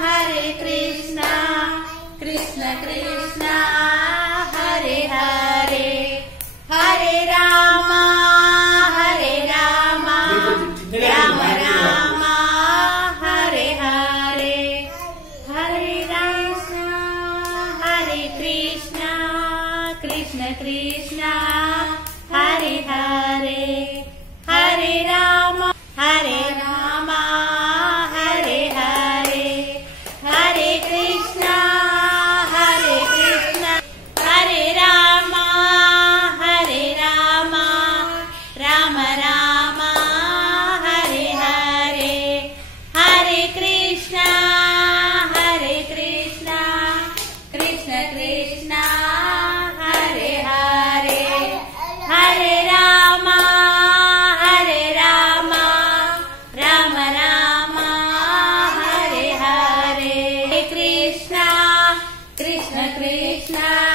Hare Krishna Krishna Krishna Hare Hare Hare Ram Ram Ram Hare Hare Hare Krishna Krishna Krishna Hare Hare Hare Ram Hare Hare Hare Krishna Hare Ram Ram Ram Hare Hare Hare Krishna Krishna Krishna Hare Hare Hare Ram Ram Ram Hare Hare Krishna Krishna Krishna